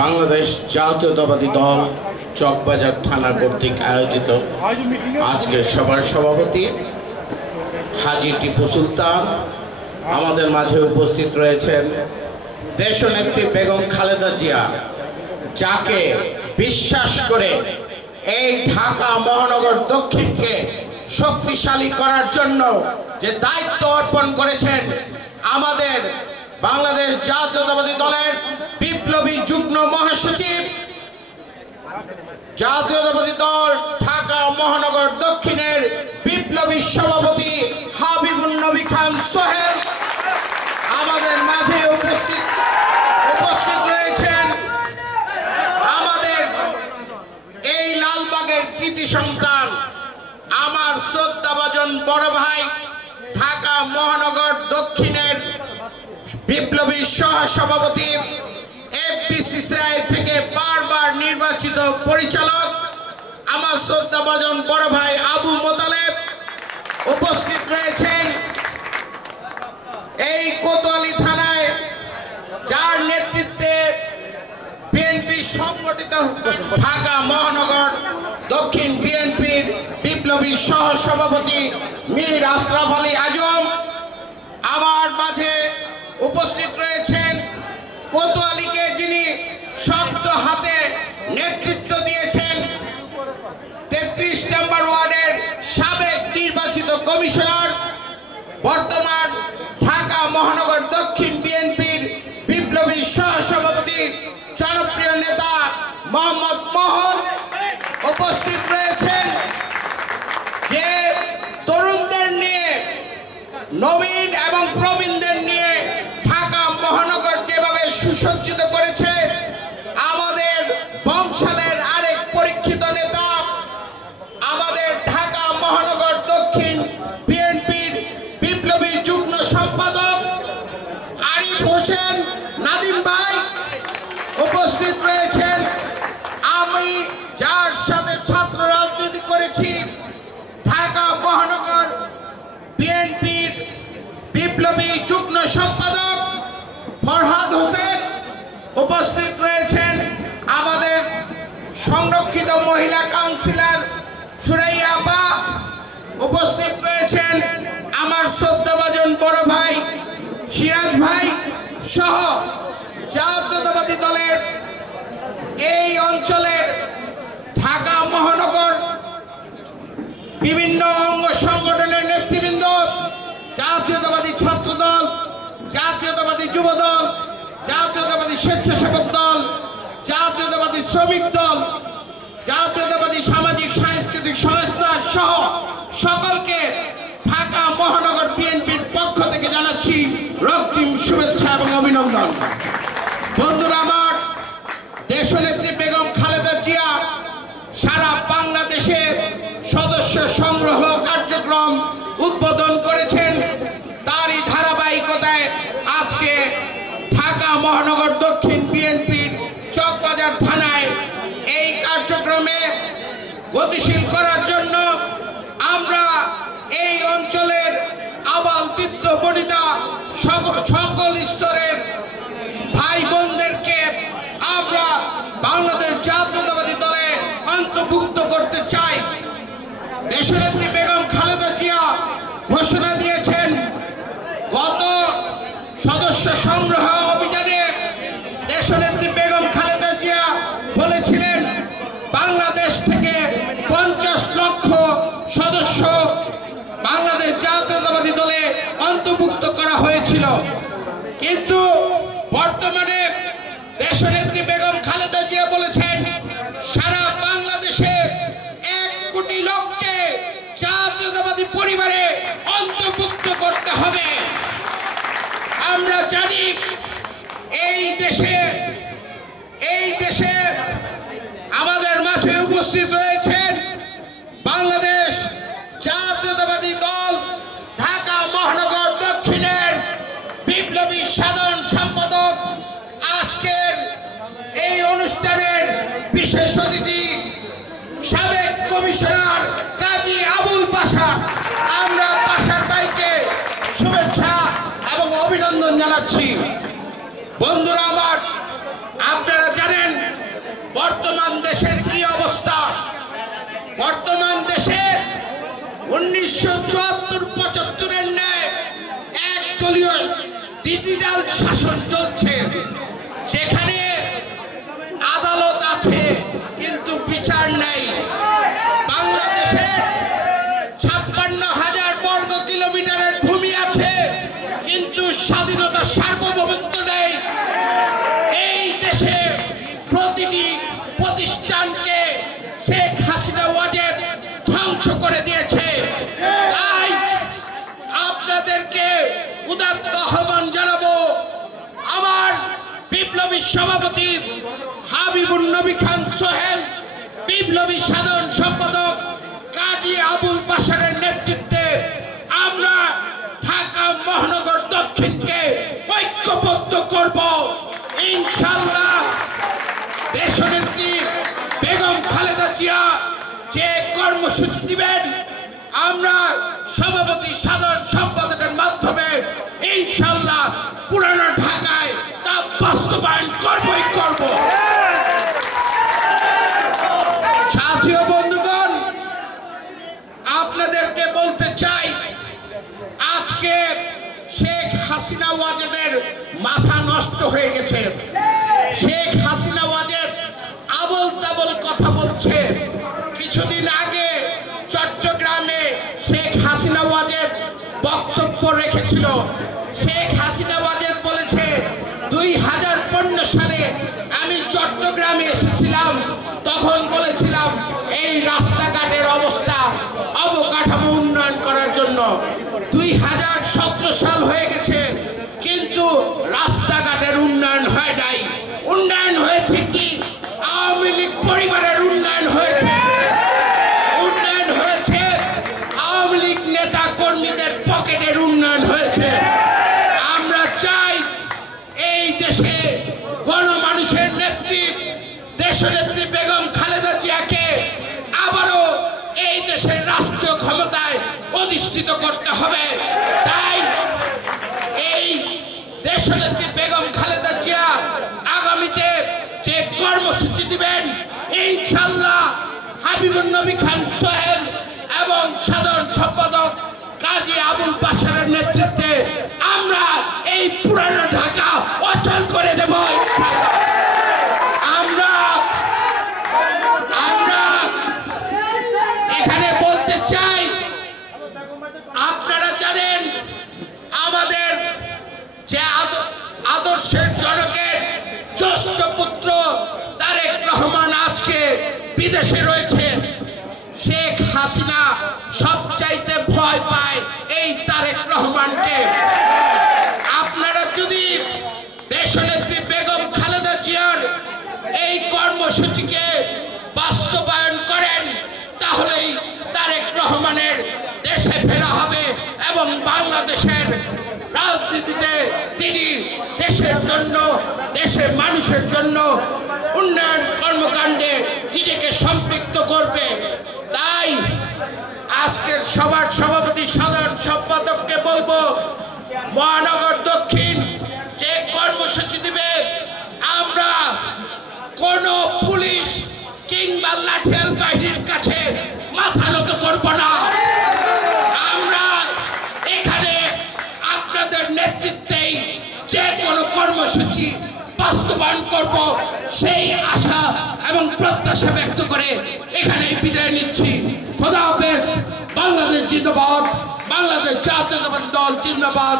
বাংলাদেশ জাতীয়তাবাদী দল চকবাজার থানা কর্তৃক আয়োজিত আজকের সভার সভাপতি হাজী টিপু সুলতান, আমাদের মাঝে উপস্থিত রয়েছেন দেশনেত্রী বেগম খালেদা জিয়া, যাকে বিশ্বাস করে এই ঢাকা মহানগর দক্ষিণকে শক্তিশালী করার জন্য যে দায়িত্ব অর্পণ করেছেন আমাদের বাংলাদেশ জাতীয়তাবাদী দলের বিপ্লবী যুগ্ম মহাসচিব, জাতীয়তাবাদী দল ঢাকা মহানগর দক্ষিণের বিপ্লবী সভাপতি হাবিবুন নবী খান সোহেল, আমাদের মাঝে উপস্থিত রয়েছেন আমাদের এই লালবাগের কৃতি সন্তান, আমার শ্রদ্ধাভাজন বড় ভাই, ঢাকা মহানগর দক্ষিণের বিপ্লবী সহসভাপতি, এফবিসিসিআই থেকে বারবার নির্বাচিত পরিচালক, আমার শ্রদ্ধাভাজন বড় ভাই আবু মোতালেব উপস্থিত রয়েছেন এই কোতোয়ালি থানায়, যার নেতৃত্বে বিএনপি সংগঠিত ঢাকা মহানগর দক্ষিণ বিএনপির বিপ্লবী সহসভাপতি মীর আশরাফ আলী আজম। আমার মাঝে উপস্থিত রয়েছেন কোতোয়ালিকে যিনি শক্ত হাতে নেতৃত্ব দিয়েছেন, 33 নম্বর ওয়ার্ডের সাবেক নির্বাচিত কমিশনার, বর্তমান ঢাকা মহানগর দক্ষিণ বিএনপির বিপ্লবী সহসভাপতি জনপ্রিয় নেতা মোহাম্মদ মোহন উপস্থিত রয়েছেন, যে তরুণদের নিয়ে, নবীন এবং প্রবীণদের নিয়ে ঢাকা মহানগর যেভাবে সুসজ্জিত করেছে, আমাদের বংশালের আরেক পরীক্ষিত নেতা, আমাদের ঢাকা মহানগর দক্ষিণ বিএনপির বিপ্লবী যুগ্ম সম্পাদক আরিফ হোসেন নাদিম ভাই উপস্থিত রয়েছেন। আমি যার সাথে ছাত্র রাজনীতি করেছি, ঢাকা মহানগর বিএনপির বিপ্লবী যুগ্ম সম্পাদক ফরহাদ হোসেন উপস্থিত রয়েছেন। আমাদের সংরক্ষিত মহিলা কাউন্সিলর সুরাইয়া আপা উপস্থিত রয়েছেন। আমার শ্রদ্ধাভাজন বড় ভাই সিরাজ ভাই সহ জাতীয়তাবাদী দলের এই অঞ্চলের ঢাকা মহানগর বিভিন্ন অঙ্গ সংগঠনের নেতৃবৃন্দ, জাতীয়তাবাদী ছাত্র দল, জাতীয়তাবাদী যুব দল, জাতীয়তাবাদী স্বেচ্ছাসেবক দল, জাতীয়তাবাদী শ্রমিক দল, জাতীয়তাবাদী সামাজিক সাংস্কৃতিক সংস্থা সহ সকলকে ঢাকা মহানগর বিএনপির পক্ষ থেকে জানাচ্ছি রক্তিম শুভেচ্ছা এবং অভিনন্দন। বন্ধুরা আমার, দেশনেত্রী বেগম খালেদা জিয়া সারা বাংলাদেশে সদস্য সংগ্রহ কার্যক্রম উদ্বোধন করেছেন। তারই ধারাবাহিকতায় আজকে ঢাকা মহানগর দক্ষিণ বিএনপির চকবাজার থানায় এই কার্যক্রমে গতিশীল করার জন্য আমরা এই অঞ্চলের আবাল বৃদ্ধ বনিতা সকল স্তরের ভাই বোনদেরকে আমরা বাংলাদেশ জাতীয়তাবাদী দলে অন্তর্ভুক্ত করতে চাই। দেশনেত্রী বেগম খালেদা জিয়া ঘোষণা দিয়েছেন, গত সদস্য সংগ্রহ অভিযানে দেশনেত্রী বেগম খালেদা জিয়া বলেছিলেন বাংলাদেশ থেকে 50 লক্ষ সদস্য বাংলাদেশ জাতীয়তাবাদী দলে অন্তর্ভুক্ত করা হয়েছিল, কিন্তু বর্তমানে দেশনেত্রী বেগম খালেদা জিয়া বলেছেন সারা বাংলাদেশে 1 কোটি লোককে জাতীয়তাবাদী পরিবারে অন্তর্ভুক্ত করতে হবে। আমরা জানি এই দেশে আমাদের মাঝে উপস্থিত রয়েছেন বাংলাদেশ জাতীয়তাবাদী দল ঢাকা মহানগর দক্ষিণের বিপ্লবী সাধারণ সম্পাদক, আজকের এই অনুষ্ঠানের বিশেষ অতিথি সাবেক কমিশনার কাজী আবুল পাশা। আমরা পাশার ভাইকে শুভেচ্ছা এবং অভিনন্দন জানাচ্ছি। বন্ধুরা আমার, আপনারা জানেন বর্তমান দেশের কি অবস্থা? বর্তমান দেশের 1974-75-এর ন্যায় একদলীয় ডিজিটাল শাসন চলছে, যেখানে আদালত আছে কিন্তু বিচার নাই। বাংলাদেশের 56,000 বর্গ কিলোমিটারের ভূমি আছে কিন্তু স্বাধীনতা সার্বভৌমত্ব নেই। এই দেশে প্রতিটি প্রতিষ্ঠানকে শেখ হাসিনা ওয়াজেদ ধ্বংস করে দিয়েছে। তাই আপনাদেরকে উদাত্ত আহ্বান জানাবো, আমার বিপ্লবী সভাপতি হাবিবুর নবী খান সোহেল, বিপ্লবী সাধারণ সম্পাদক কাজী আবুল বাশারের নেতৃত্বে আমরা ঢাকা মহানগর দক্ষিণকে ঐক্যবদ্ধ করব। ইনশাআল্লাহ দেশনেত্রী বেগম খালেদা জিয়া যে কর্মসূচি দিবেন, আমরা সভাপতি সাধারণ সম্পাদকের মাধ্যমে ইনশাআল্লাহ পুরানো ঢাকায় তা বাস্তবায়ন করবই করব। সাথী ও বন্ধুগণ, আপনাদেরকে বলতে চাই, আজকে শেখ হাসিনা ওয়াজেদের মাথা নষ্ট হয়ে গেছে। শেখ হাসিনা ওয়াজেদ আবল তাবল কথা বলছে। কিছুদিন আগে চট্টগ্রামে শেখ হাসিনা ওয়াজেদ বক্তব্য রেখেছিল। শেখ হাসিনা ওয়াজেদ বলেছে 2015 সালে আমি চট্টগ্রামে এসেছিলাম, তখন বলেছিলাম এই রাস্তাঘাটের অবস্থা অবকাঠামো উন্নয়ন করার জন্য। 2017 সাল হয়ে গেছে কিন্তু রাস্তাঘাটের উন্নয়ন হয় নাই। উন্নয়ন হয়েছে কি? আওয়ামী লীগ পরিবারের উন্নয়ন হয়েছে। উন্নয়ন হয়েছে আওয়ামী লীগ নেতা কর্মীদের পকেটের উন্নয়ন হয়েছে। আমরা চাই এই দেশে গণমানুষের নেত্রী দেশনেত্রী বেগম খালেদা জিয়াকে আবারও এই দেশের রাষ্ট্রীয় ক্ষমতায় অধিষ্ঠিত করতে হবে। তাই এই দেশনেত্রী বেগম খালেদা জিয়া আগামীতে যে কর্মসূচি দিবেন, ইনশাআল্লাহ হাবিবুর নবী খান সোহেল এবং সাধারণ সম্পাদক কাজী আবুল বাশারের নেতৃত্বে আমরা এই পুরানো ঢাকা অচল করে দেব। আমরা এখানে বলতে চাই, আপনারা জানেন আমাদের যে আদর্শের জনকের জ্যেষ্ঠ পুত্র তারেক রহমান আজকে বিদেশে রয়েছে। শেখ হাসিনা সবচাইতে ভয় পায় এই তারেক রহমানকে। আপনারা যদি দেশনেত্রী বেগম খালেদা জিয়ার এই কর্মসূচিকে বাস্তবায়ন করেন, তাহলেই তারেক রহমানের দেশে ফেরা হবে এবং বাংলাদেশের রাজনীতিতে তিনি দেশের জন্য, দেশের মানুষের জন্য উন্নয়ন কর্মকাণ্ডে নিজেকে সম্পৃক্ত করবে। তাই আজকের সভার সভাপতি সাধারণ সম্পাদককে বলবো, মহানগর দক্ষিণ যে কর্মসূচি দিবে, আমরা কোন পুলিশ কিংবা লাঠিয়াল বাহিনীর কাছে মাথা নত করব না। আমরা এখানে আপনাদের নেতৃত্বেই যে কোনো কর্মসূচি বাস্তবায়ন করব, সেই আশা এবং প্রত্যাশা ব্যক্ত করে এখানে বিদায় নিচ্ছি। খোদা হাফেজ। বাংলাদেশ জিন্দাবাদ। বাংলাদেশ জাতীয়তাবাদী দল জিন্দাবাদ।